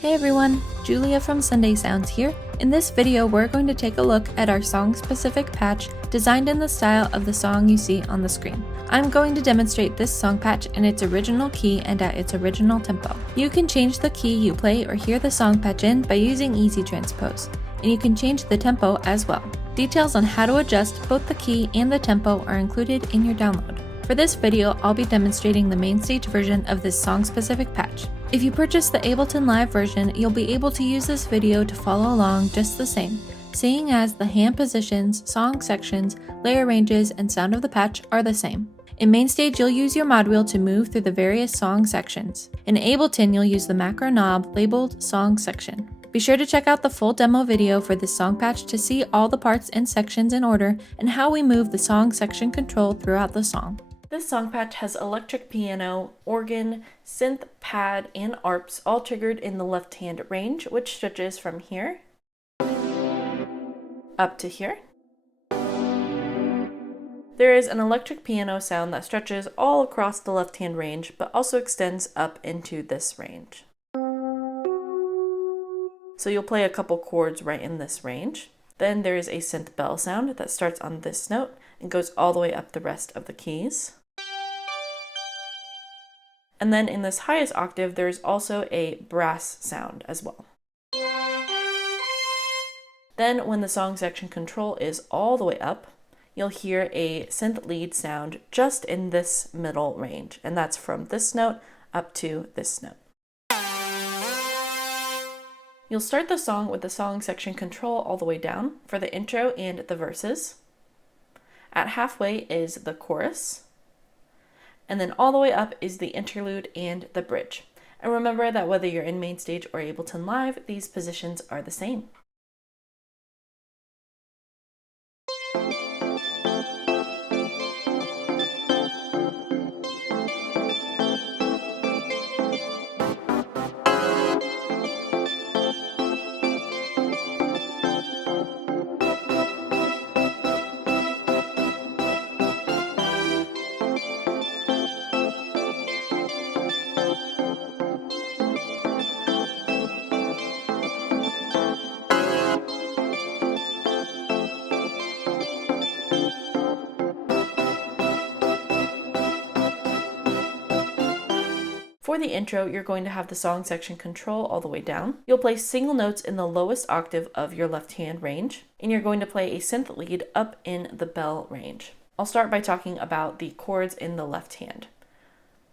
Hey everyone, Julia from Sunday Sounds here. In this video, we're going to take a look at our song-specific patch designed in the style of the song you see on the screen. I'm going to demonstrate this song patch in its original key and at its original tempo. You can change the key you play or hear the song patch in by using Easy Transpose, and you can change the tempo as well. Details on how to adjust both the key and the tempo are included in your download. For this video, I'll be demonstrating the MainStage version of this song-specific patch. If you purchase the Ableton Live version, you'll be able to use this video to follow along just the same, seeing as the hand positions, song sections, layer ranges, and sound of the patch are the same. In MainStage, you'll use your mod wheel to move through the various song sections. In Ableton, you'll use the macro knob labeled Song Section. Be sure to check out the full demo video for this song patch to see all the parts and sections in order and how we move the song section control throughout the song. This song patch has electric piano, organ, synth, pad, and arps all triggered in the left hand range, which stretches from here up to here. There is an electric piano sound that stretches all across the left hand range, but also extends up into this range. So you'll play a couple chords right in this range. Then there is a synth bell sound that starts on this note and goes all the way up the rest of the keys. And then in this highest octave, there's also a brass sound as well. Then when the song section control is all the way up, you'll hear a synth lead sound just in this middle range, and that's from this note up to this note. You'll start the song with the song section control all the way down for the intro and the verses. At halfway is the chorus. And then all the way up is the interlude and the bridge. And remember that whether you're in MainStage or Ableton Live, these positions are the same. For the intro, you're going to have the song section control all the way down. You'll play single notes in the lowest octave of your left hand range, and you're going to play a synth lead up in the bell range. I'll start by talking about the chords in the left hand.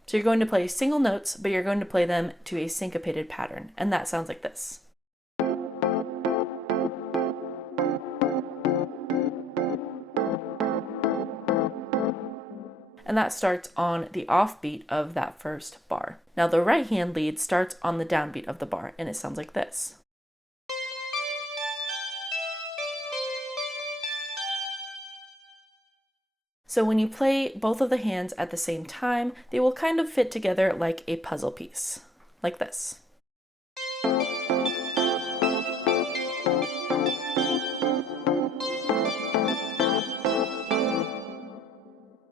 So you're going to play single notes, but you're going to play them to a syncopated pattern, and that sounds like this. And that starts on the offbeat of that first bar. Now the right hand lead starts on the downbeat of the bar, and it sounds like this. So when you play both of the hands at the same time, they will kind of fit together like a puzzle piece, like this.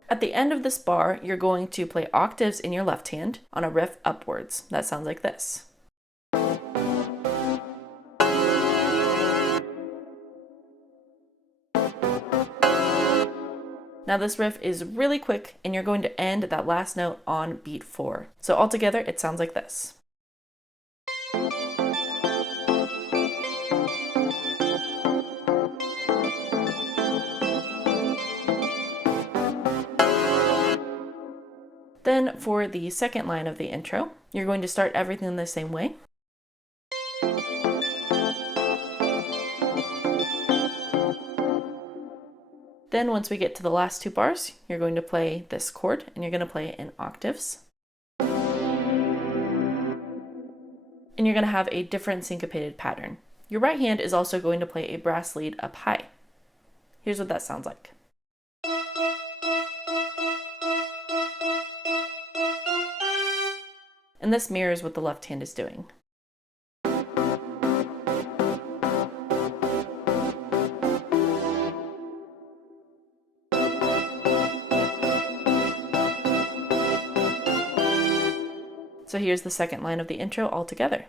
At the end of this bar, you're going to play octaves in your left hand on a riff upwards. That sounds like this. Now this riff is really quick, and you're going to end that last note on beat 4. So altogether, it sounds like this. Then for the second line of the intro, you're going to start everything the same way. Then once we get to the last two bars, you're going to play this chord, and you're going to play it in octaves. And you're going to have a different syncopated pattern. Your right hand is also going to play a brass lead up high. Here's what that sounds like. And this mirrors what the left hand is doing. So here's the second line of the intro all together.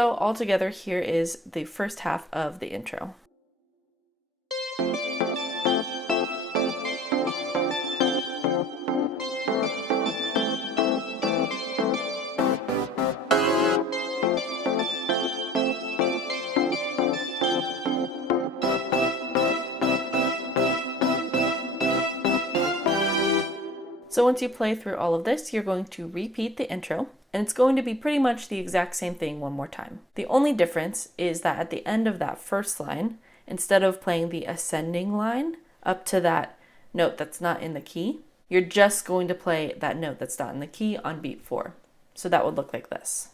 So altogether, here is the first half of the intro. So once you play through all of this, you're going to repeat the intro, and it's going to be pretty much the exact same thing one more time. The only difference is that at the end of that first line, instead of playing the ascending line up to that note that's not in the key, you're just going to play that note that's not in the key on beat 4. So that would look like this.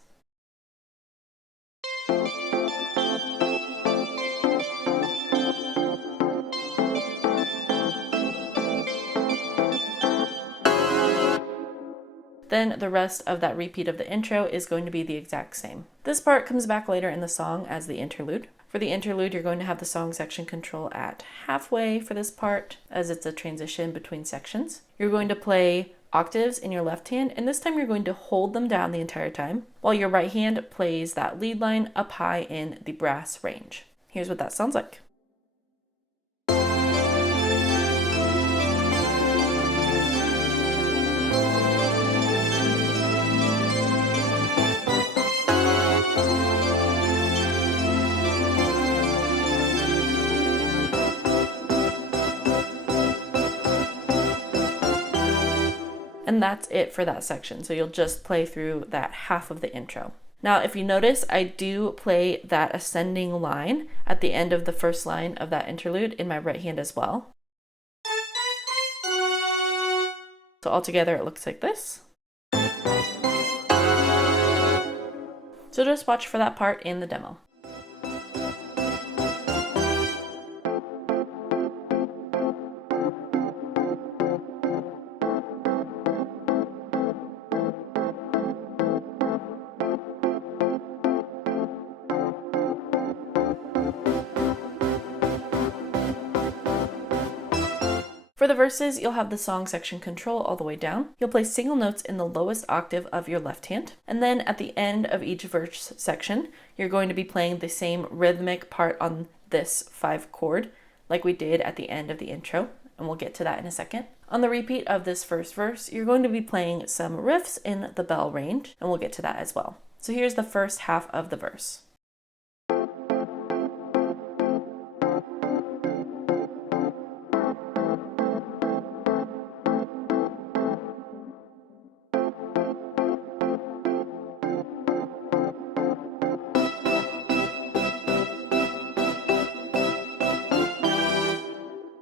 Then the rest of that repeat of the intro is going to be the exact same. This part comes back later in the song as the interlude. For the interlude, you're going to have the song section control at halfway for this part, as it's a transition between sections. You're going to play octaves in your left hand, and this time you're going to hold them down the entire time, while your right hand plays that lead line up high in the brass range. Here's what that sounds like. And that's it for that section. So you'll just play through that half of the intro. Now, if you notice, I do play that ascending line at the end of the first line of that interlude in my right hand as well. So altogether, it looks like this. So just watch for that part in the demo. For the verses, you'll have the song section control all the way down. You'll play single notes in the lowest octave of your left hand. And then at the end of each verse section, you're going to be playing the same rhythmic part on this 5 chord like we did at the end of the intro. And we'll get to that in a second. On the repeat of this first verse, you're going to be playing some riffs in the bell range, and we'll get to that as well. So here's the first half of the verse.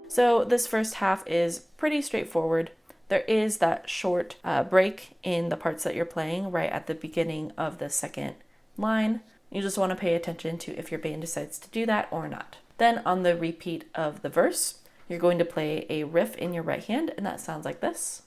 So this first half is pretty straightforward. There is that short break in the parts that you're playing right at the beginning of the second line. You just want to pay attention to if your band decides to do that or not. Then on the repeat of the verse, you're going to play a riff in your right hand, and that sounds like this.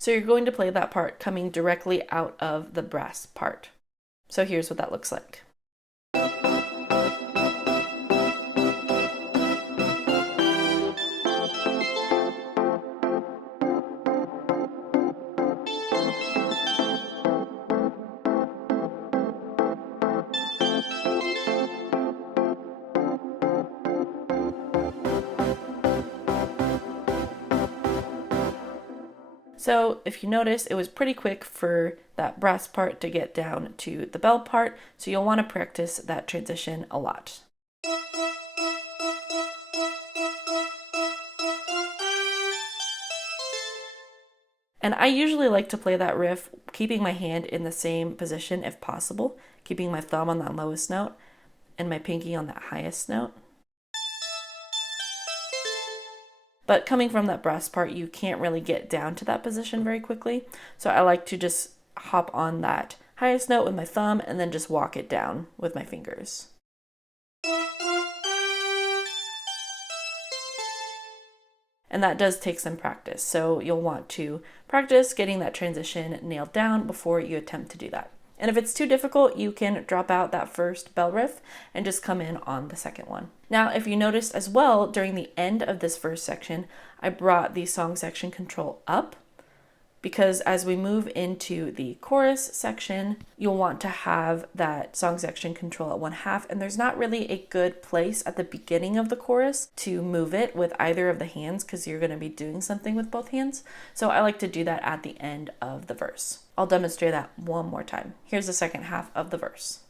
So you're going to play that part coming directly out of the brass part. So here's what that looks like. So if you notice, it was pretty quick for that brass part to get down to the bell part, so you'll want to practice that transition a lot. And I usually like to play that riff keeping my hand in the same position if possible, keeping my thumb on that lowest note and my pinky on that highest note. But coming from that brass part, you can't really get down to that position very quickly. So I like to just hop on that highest note with my thumb and then just walk it down with my fingers. And that does take some practice. So you'll want to practice getting that transition nailed down before you attempt to do that. And if it's too difficult, you can drop out that first bell riff and just come in on the second one. Now, if you noticed as well, during the end of this first section, I brought the song section control up, because as we move into the chorus section, you'll want to have that song section control at 1/2, and there's not really a good place at the beginning of the chorus to move it with either of the hands because you're going to be doing something with both hands. So I like to do that at the end of the verse. I'll demonstrate that one more time. Here's the second half of the verse.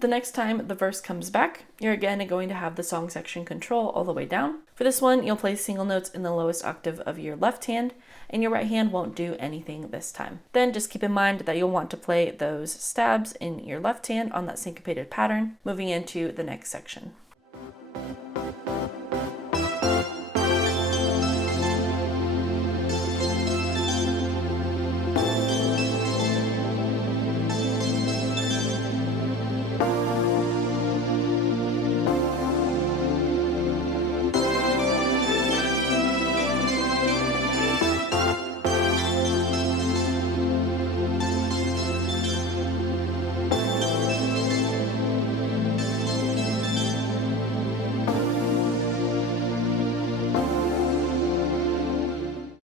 The next time the verse comes back, you're again going to have the song section control all the way down. For this one, you'll play single notes in the lowest octave of your left hand, and your right hand won't do anything this time. Then just keep in mind that you'll want to play those stabs in your left hand on that syncopated pattern, moving into the next section.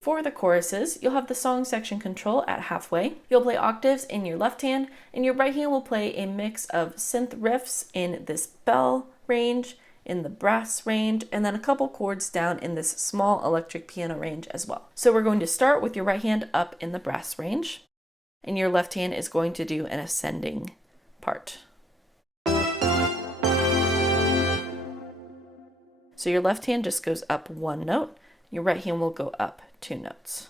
For the choruses, you'll have the song section control at halfway. You'll play octaves in your left hand, and your right hand will play a mix of synth riffs in this bell range, in the brass range, and then a couple chords down in this small electric piano range as well. So we're going to start with your right hand up in the brass range, and your left hand is going to do an ascending part. So your left hand just goes up one note, your right hand will go up 2 notes.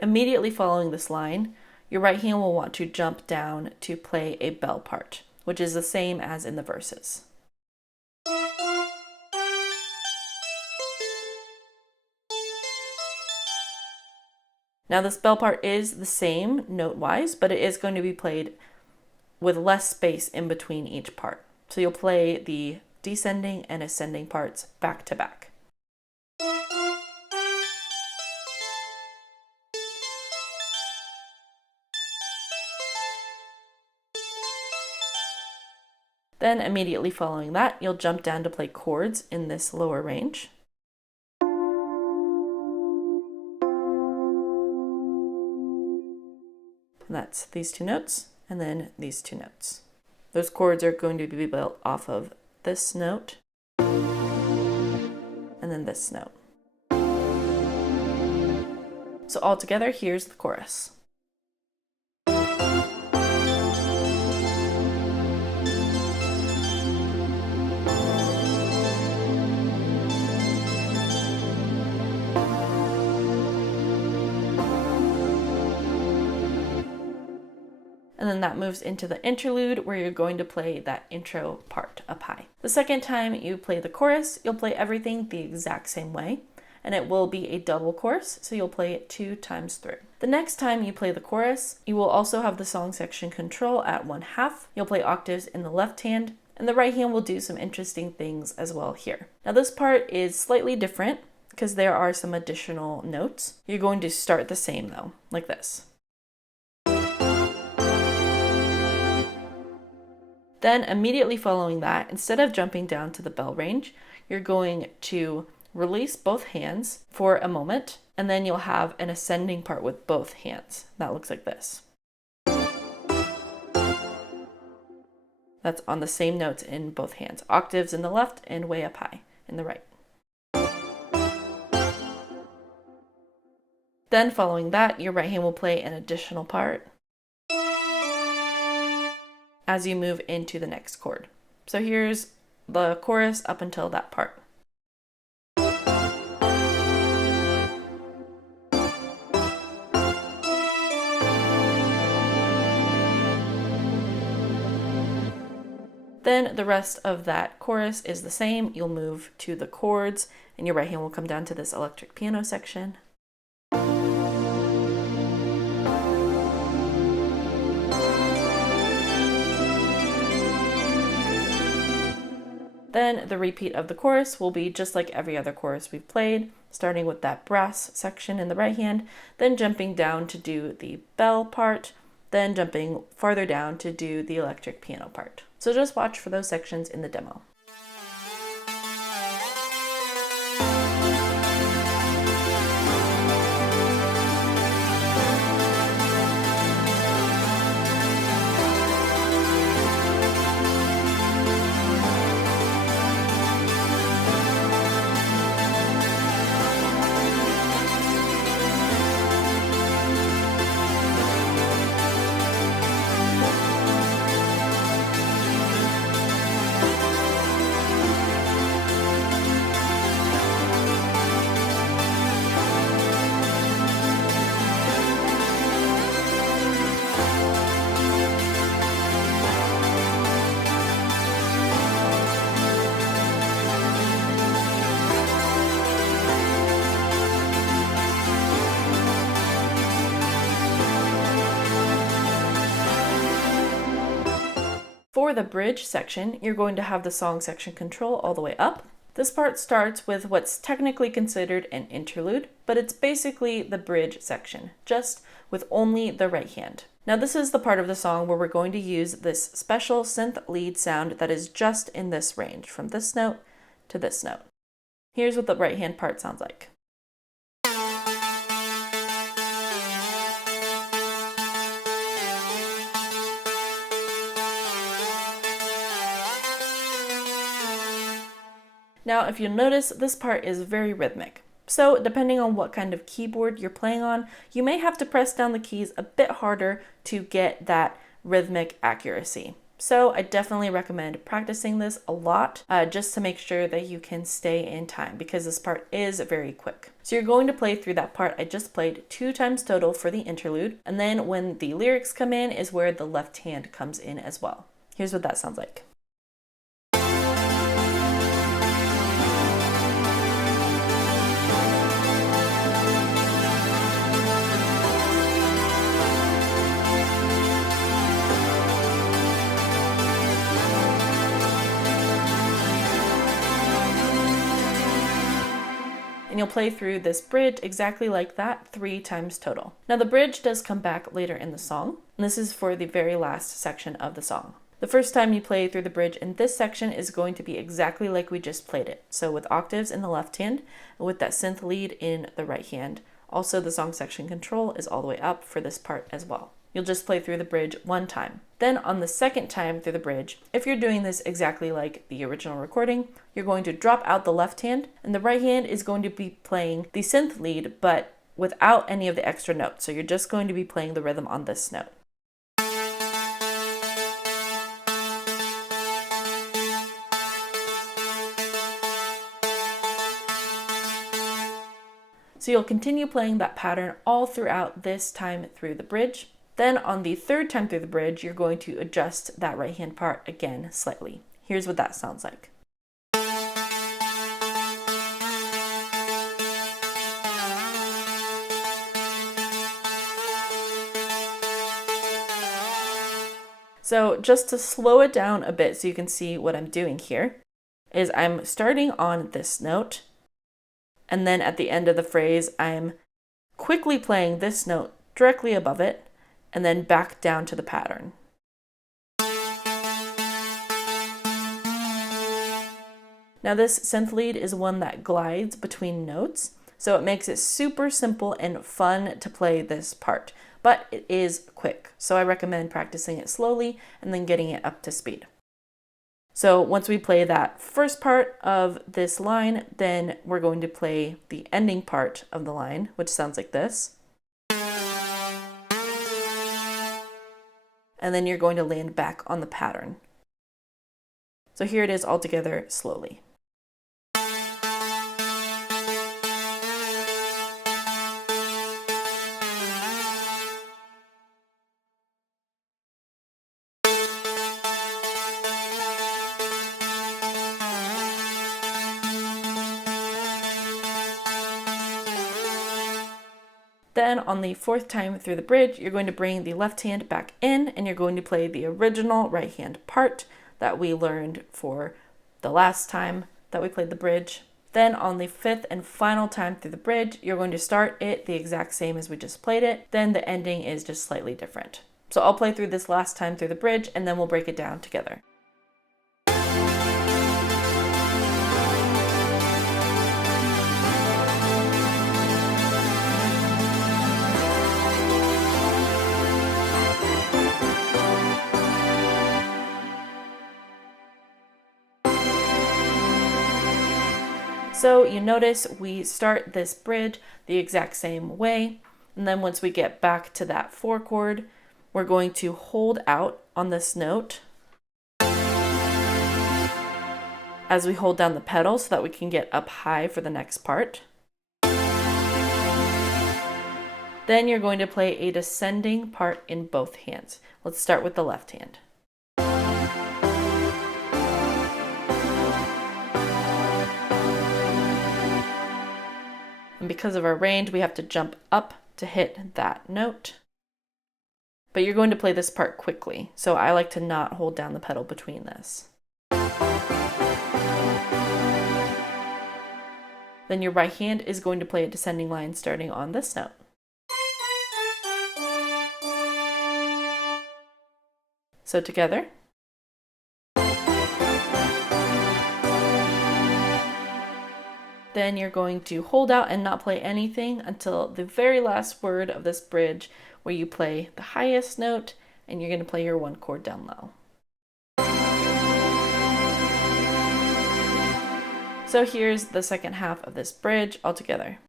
Immediately following this line, your right hand will want to jump down to play a bell part, which is the same as in the verses. Now this bell part is the same note-wise, but it is going to be played with less space in between each part. So you'll play the descending and ascending parts back to back. Then immediately following that, you'll jump down to play chords in this lower range. And that's these 2 notes and then these 2 notes. Those chords are going to be built off of this note and then this note. So all together, here's the chorus. And then that moves into the interlude where you're going to play that intro part up high. The second time you play the chorus, you'll play everything the exact same way, and it will be a double chorus, so you'll play it 2 times through. The next time you play the chorus, you will also have the song section control at 1/2. You'll play octaves in the left hand, and the right hand will do some interesting things as well here. Now this part is slightly different because there are some additional notes. You're going to start the same though, like this. Then immediately following that, instead of jumping down to the bell range, you're going to release both hands for a moment, and then you'll have an ascending part with both hands. That looks like this. That's on the same notes in both hands. Octaves in the left and way up high in the right. Then following that, your right hand will play an additional part as you move into the next chord. So here's the chorus up until that part. Then the rest of that chorus is the same. You'll move to the chords and your right hand will come down to this electric piano section. Then the repeat of the chorus will be just like every other chorus we've played, starting with that brass section in the right hand, then jumping down to do the bell part, then jumping farther down to do the electric piano part. So just watch for those sections in the demo. For the bridge section, you're going to have the song section control all the way up. This part starts with what's technically considered an interlude, but it's basically the bridge section, just with only the right hand. Now this is the part of the song where we're going to use this special synth lead sound that is just in this range, from this note to this note. Here's what the right hand part sounds like. Now, if you notice, this part is very rhythmic. So depending on what kind of keyboard you're playing on, you may have to press down the keys a bit harder to get that rhythmic accuracy. So I definitely recommend practicing this a lot just to make sure that you can stay in time, because this part is very quick. So you're going to play through that part I just played 2 times total for the interlude, and then when the lyrics come in is where the left hand comes in as well. Here's what that sounds like. And you'll play through this bridge exactly like that 3 times total. Now the bridge does come back later in the song, and this is for the very last section of the song. The first time you play through the bridge in this section is going to be exactly like we just played it. So with octaves in the left hand, and with that synth lead in the right hand. Also the song section control is all the way up for this part as well. You'll just play through the bridge 1 time. Then on the second time through the bridge, if you're doing this exactly like the original recording, you're going to drop out the left hand, and the right hand is going to be playing the synth lead, but without any of the extra notes. So you're just going to be playing the rhythm on this note. So you'll continue playing that pattern all throughout this time through the bridge. Then on the third time through the bridge, you're going to adjust that right hand part again slightly. Here's what that sounds like. So just to slow it down a bit so you can see what I'm doing here, is I'm starting on this note, and then at the end of the phrase, I'm quickly playing this note directly above it, and then back down to the pattern. Now this synth lead is one that glides between notes, so it makes it super simple and fun to play this part, but it is quick, so I recommend practicing it slowly and then getting it up to speed. So once we play that first part of this line, then we're going to play the ending part of the line, which sounds like this. And then you're going to land back on the pattern. So here it is all together slowly. Then on the 4th time through the bridge, you're going to bring the left hand back in and you're going to play the original right hand part that we learned for the last time that we played the bridge. Then on the 5th and final time through the bridge, you're going to start it the exact same as we just played it. Then the ending is just slightly different. So I'll play through this last time through the bridge and then we'll break it down together. So you notice we start this bridge the exact same way, and then once we get back to that 4 chord, we're going to hold out on this note as we hold down the pedal so that we can get up high for the next part. Then you're going to play a descending part in both hands. Let's start with the left hand. And because of our range, we have to jump up to hit that note. But you're going to play this part quickly, so I like to not hold down the pedal between this. Then your right hand is going to play a descending line starting on this note. So together. Then you're going to hold out and not play anything until the very last word of this bridge where you play the highest note and you're going to play your 1 chord down low. So here's the second half of this bridge all together.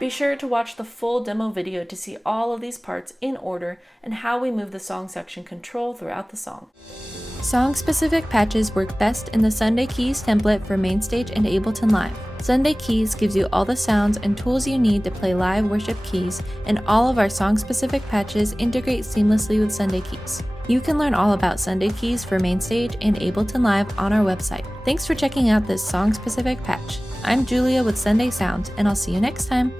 Be sure to watch the full demo video to see all of these parts in order and how we move the song section control throughout the song. Song-specific patches work best in the Sunday Keys template for MainStage and Ableton Live. Sunday Keys gives you all the sounds and tools you need to play live worship keys, and all of our song-specific patches integrate seamlessly with Sunday Keys. You can learn all about Sunday Keys for MainStage and Ableton Live on our website. Thanks for checking out this song-specific patch. I'm Julia with Sunday Sounds, and I'll see you next time.